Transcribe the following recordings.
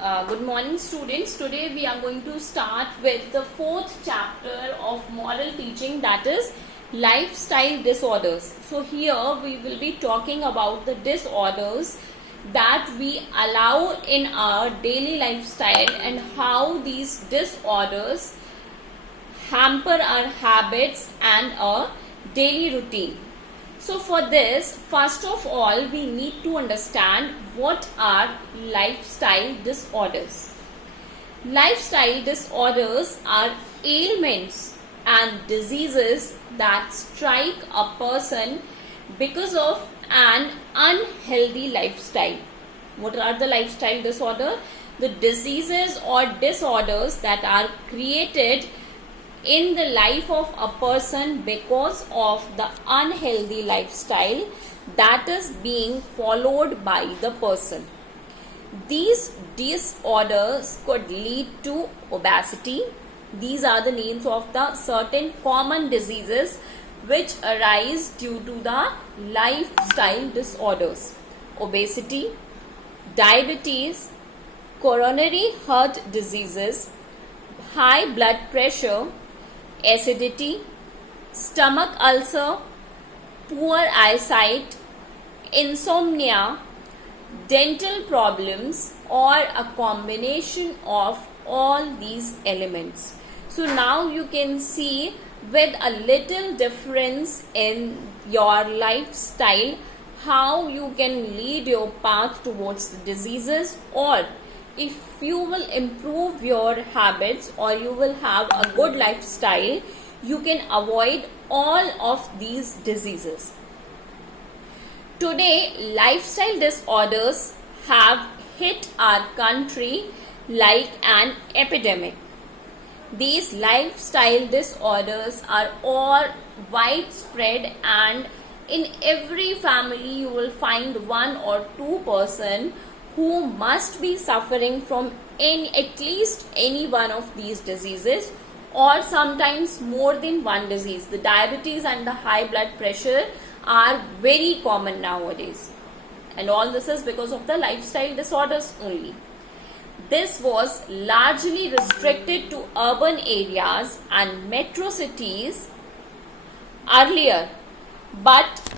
Good morning, students. Today we are going to start with the fourth chapter of moral teaching, that is lifestyle disorders. So here we will be talking about the disorders that we allow in our daily lifestyle and how these disorders hamper our habits and our daily routine. So for this, first of all, we need to understand what are lifestyle disorders. Lifestyle disorders are ailments and diseases that strike a person because of an unhealthy lifestyle. What are the lifestyle disorders? The diseases or disorders that are created in the life of a person because of the unhealthy lifestyle that is being followed by the person. These disorders could lead to obesity. These are the names of the certain common diseases which arise due to the lifestyle disorders: obesity, diabetes, coronary heart diseases, high blood pressure, acidity, stomach ulcer, poor eyesight, insomnia, dental problems, or a combination of all these elements. So now you can see, with a little difference in your lifestyle, how you can lead your path towards the diseases, or if you will improve your habits or you will have a good lifestyle, you can avoid all of these diseases. Today, lifestyle disorders have hit our country like an epidemic. These lifestyle disorders are all widespread, and in every family you will find one or two person who must be suffering from at least any one of these diseases, or sometimes more than one disease. The diabetes and the high blood pressure are very common nowadays, and all this is because of the lifestyle disorders only. This was largely restricted to urban areas and metro cities earlier, but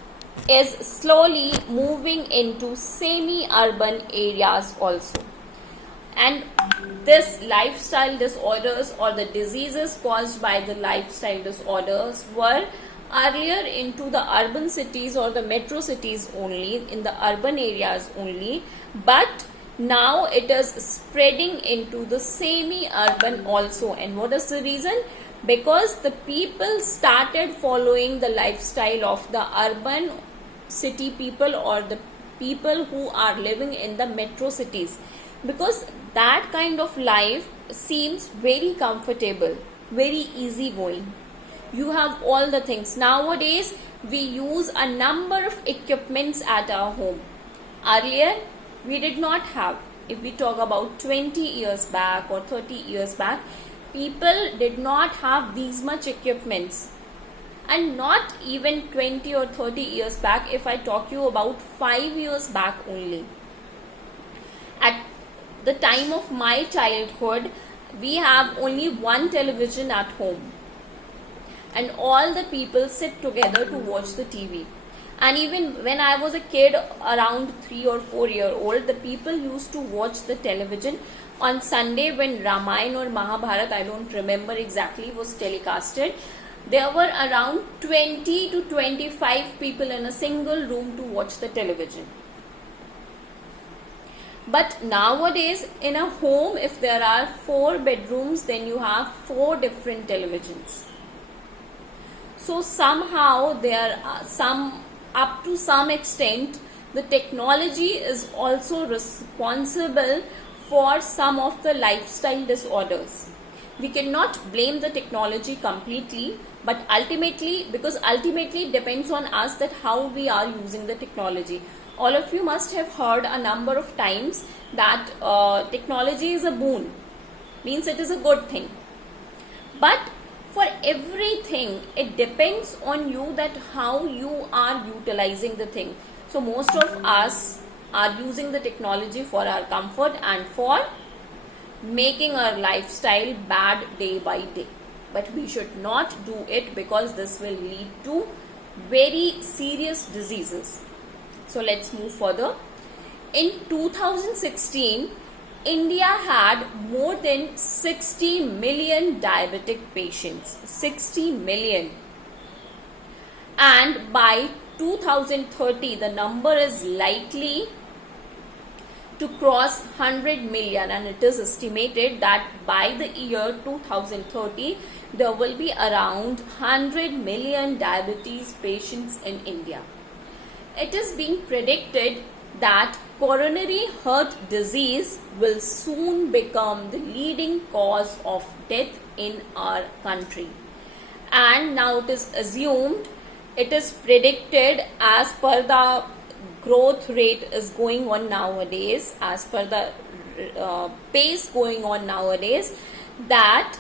is slowly moving into semi-urban areas also. And this lifestyle disorders or the diseases caused by the lifestyle disorders were earlier into the urban cities or the metro cities only, in the urban areas only, but now it is spreading into the semi-urban also. And what is the reason? Because the people started following the lifestyle of the urban city people or the people who are living in the metro cities, because that kind of life seems very comfortable, very easy going. You have all the things. Nowadays we use a number of equipments at our home. Earlier we did not have. If we talk about 20 years back or 30 years back, people did not have these much equipments. And not even 20 or 30 years back, if I talk you about 5 years back only. At the time of my childhood, we have only one television at home, and all the people sit together to watch the TV. And even when I was a kid, around 3 or 4 year old, the people used to watch the television on Sunday when Ramayana or Mahabharata, I don't remember exactly, was telecasted. There were around 20 to 25 people in a single room to watch the television. But nowadays, in a home, if there are 4 bedrooms, then you have 4 different televisions. So somehow there are up to some extent, the technology is also responsible for some of the lifestyle disorders. We cannot blame the technology completely, but ultimately it depends on us that how we are using the technology. All of you must have heard a number of times that technology is a boon, means it is a good thing. But for everything, it depends on you that how you are utilizing the thing. So most of us are using the technology for our comfort and for making our lifestyle bad day by day. But we should not do it because this will lead to very serious diseases. So let's move further. In 2016, India had more than 60 million diabetic patients. 60 million. And by 2030, the number is likely to cross 100 million, and it is estimated that by the year 2030, there will be around 100 million diabetes patients in India. It is being predicted that coronary heart disease will soon become the leading cause of death in our country. And now it is assumed, it is predicted, as per the growth rate is going on nowadays, as per the pace going on nowadays, that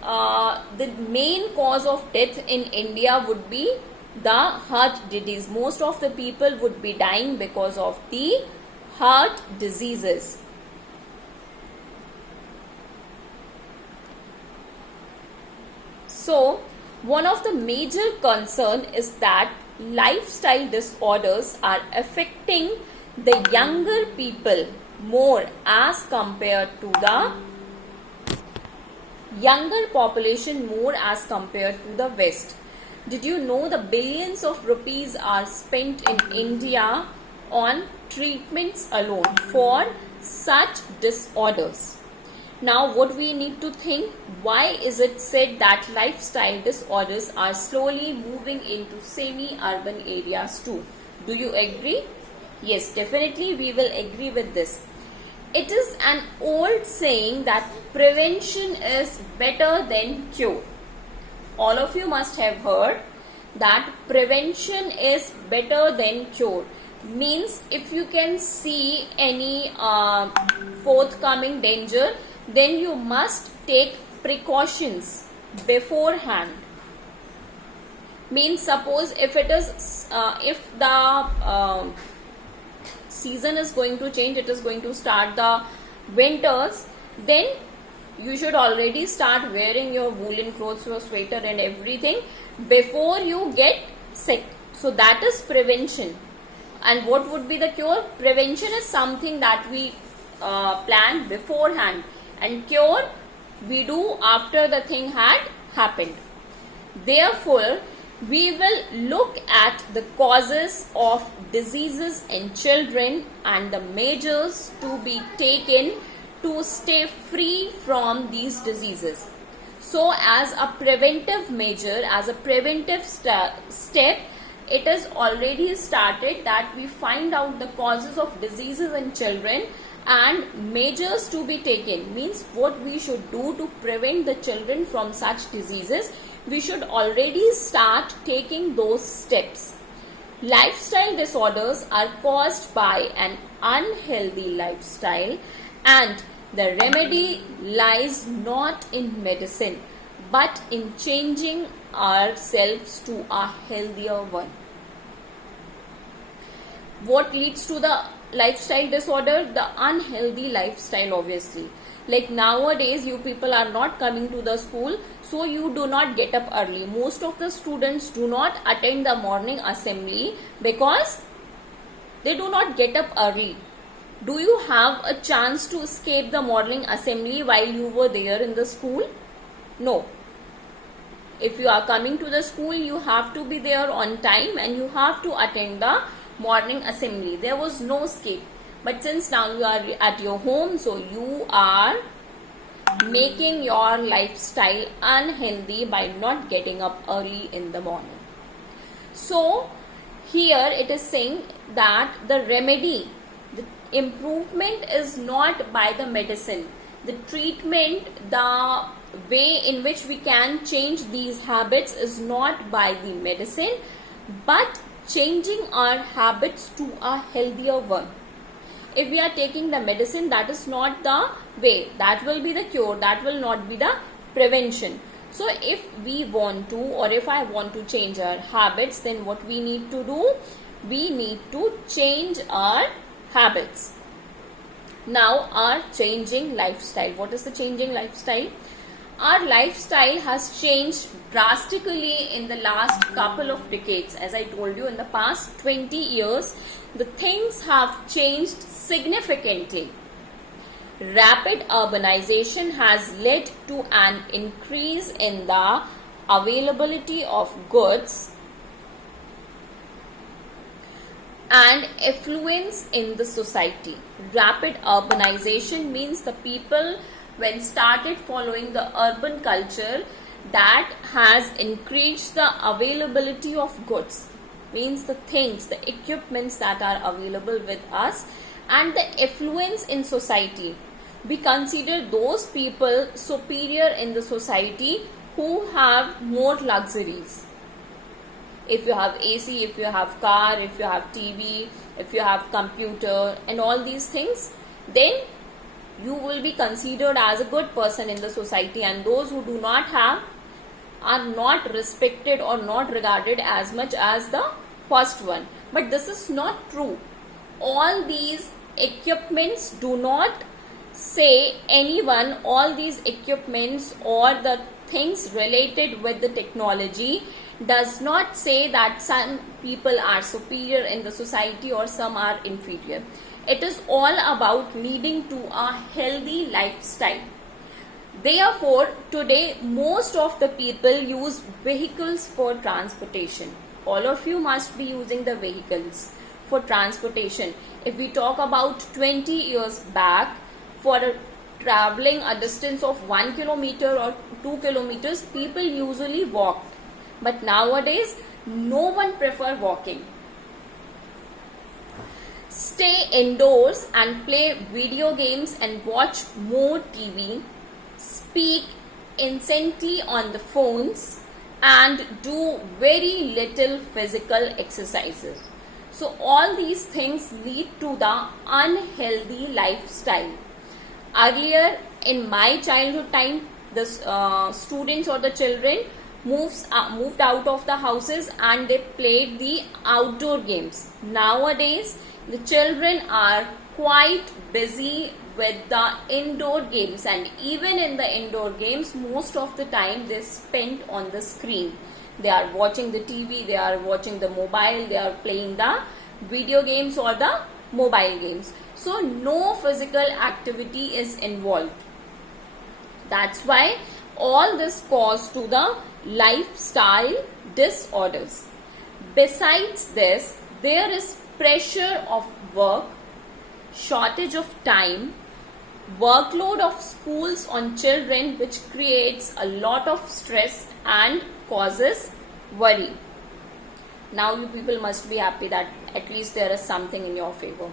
the main cause of death in India would be the heart disease. Most of the people would be dying because of the heart diseases. So, one of the major concern is that lifestyle disorders are affecting the younger people more as compared to the younger population more as compared to the West. Did you know the billions of rupees are spent in India on treatments alone for such disorders? Now what we need to think, why is it said that lifestyle disorders are slowly moving into semi-urban areas too? Do you agree? Yes, definitely we will agree with this. It is an old saying that prevention is better than cure. All of you must have heard that prevention is better than cure. Means if you can see any forthcoming danger, then you must take precautions beforehand. Means suppose if it is if the season is going to change, it is going to start the winters, then you should already start wearing your woolen clothes, your sweater and everything before you get sick. So that is prevention. And what would be the cure? Prevention is something that we plan beforehand, and cure we do after the thing had happened. Therefore, we will look at the causes of diseases in children and the measures to be taken to stay free from these diseases. So as a preventive measure, as a preventive step, it is already started that we find out the causes of diseases in children and measures to be taken. Means what we should do to prevent the children from such diseases. We should already start taking those steps. Lifestyle disorders are caused by an unhealthy lifestyle, and the remedy lies not in medicine but in changing ourselves to a healthier one. What leads to the lifestyle disorder? The unhealthy lifestyle, obviously. Like nowadays you people are not coming to the school, so you do not get up early. Most of the students do not attend the morning assembly because they do not get up early. Do you have a chance to escape the morning assembly while you were there in the school? No. If you are coming to the school, you have to be there on time and you have to attend the morning assembly. There was no escape. But since now you are at your home, so you are making your lifestyle unhealthy by not getting up early in the morning. So here it is saying that the remedy, the improvement is not by the medicine. The treatment, the way in which we can change these habits is not by the medicine, but changing our habits to a healthier one. If we are taking the medicine, that is not the way. That will be the cure. That will not be the prevention. So if we want to, or if I want to change our habits, then what we need to do? We need to change our habits. Now, our changing lifestyle. What is the changing lifestyle? Our lifestyle has changed drastically in the last couple of decades. As I told you, in the past 20 years, the things have changed significantly. Rapid urbanization has led to an increase in the availability of goods and affluence in the society. Rapid urbanization means the people, when started following the urban culture, that has increased the availability of goods, means the things, the equipments that are available with us, and the affluence in society. We consider those people superior in the society who have more luxuries. If you have AC, if you have car, if you have TV, if you have computer and all these things, then you will be considered as a good person in the society, and those who do not have are not respected or not regarded as much as the first one. But this is not true. All these equipments do not say anyone, all these equipments or the things related with the technology does not say that some people are superior in the society or some are inferior. It is all about leading to a healthy lifestyle. Therefore, today most of the people use vehicles for transportation. All of you must be using the vehicles for transportation. If we talk about 20 years back, for traveling a distance of 1 kilometer or 2 kilometers, people usually walked. But nowadays, no one prefer walking. Stay indoors and play video games and watch more TV, speak incessantly on the phones, and do very little physical exercises. So all these things lead to the unhealthy lifestyle. Earlier in my childhood time, the students or the children moved out of the houses and they played the outdoor games. Nowadays, the children are quite busy with the indoor games, and even in the indoor games, most of the time they spend on the screen. They are watching the TV, they are watching the mobile, they are playing the video games or the mobile games. So no physical activity is involved. That's why all this causes to the lifestyle disorders. Besides this, there is pressure of work, shortage of time, workload of schools on children, which creates a lot of stress and causes worry. Now you people must be happy that at least there is something in your favor.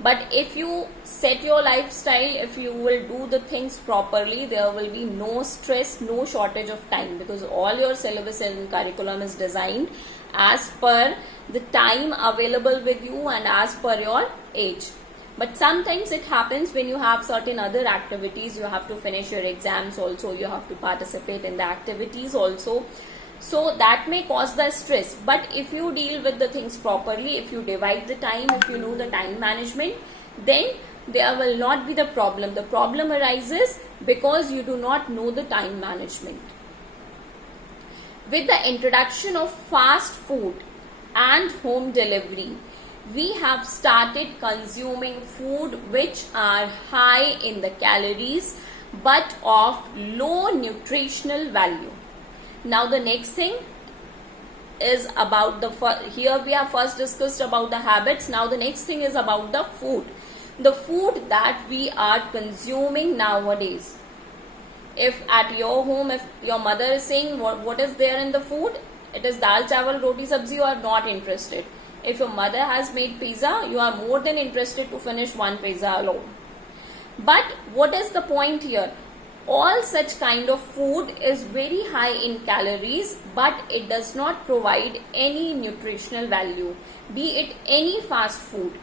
But if you set your lifestyle, if you will do the things properly, there will be no stress, no shortage of time, because all your syllabus and curriculum is designed as per the time available with you and as per your age. But sometimes it happens when you have certain other activities, you have to finish your exams also, you have to participate in the activities also. So that may cause the stress. But if you deal with the things properly, if you divide the time, if you know the time management, then there will not be the problem. The problem arises because you do not know the time management. With the introduction of fast food and home delivery, we have started consuming food which are high in the calories but of low nutritional value. Now the next thing is about the, here we have first discussed about the habits. Now the next thing is about the food. The food that we are consuming nowadays. If at your home, if your mother is saying what is there in the food, it is dal, chawal, roti, sabzi, you are not interested. If your mother has made pizza, you are more than interested to finish one pizza alone. But what is the point here? All such kind of food is very high in calories, but it does not provide any nutritional value, be it any fast food.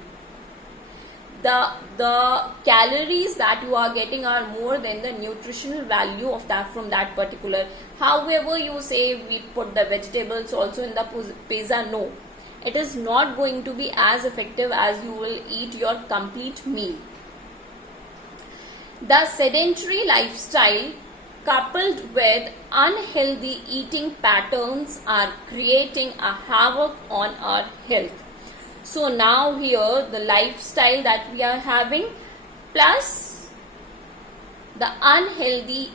The calories that you are getting are more than the nutritional value of that from that particular. However, you say we put the vegetables also in the pizza, no. It is not going to be as effective as you will eat your complete meal. The sedentary lifestyle coupled with unhealthy eating patterns are creating a havoc on our health. So now here the lifestyle that we are having plus the unhealthy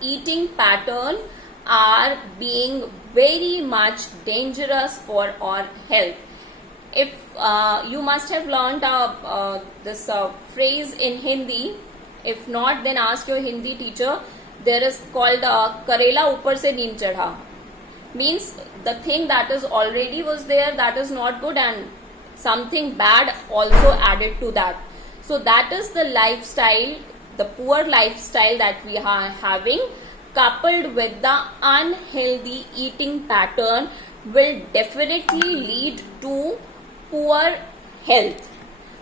eating pattern are being very much dangerous for our health. If you must have learned this phrase in Hindi, if not then ask your Hindi teacher. There is called Karela upar se neem chadha, means the thing that is already was there, that is not good, and something bad also added to that. So that is the lifestyle, the poor lifestyle that we are having, coupled with the unhealthy eating pattern will definitely lead to poor health.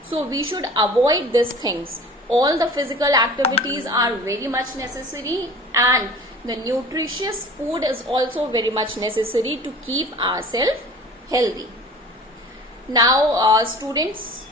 So we should avoid these things. All the physical activities are very much necessary, and the nutritious food is also very much necessary to keep ourselves healthy. Now students,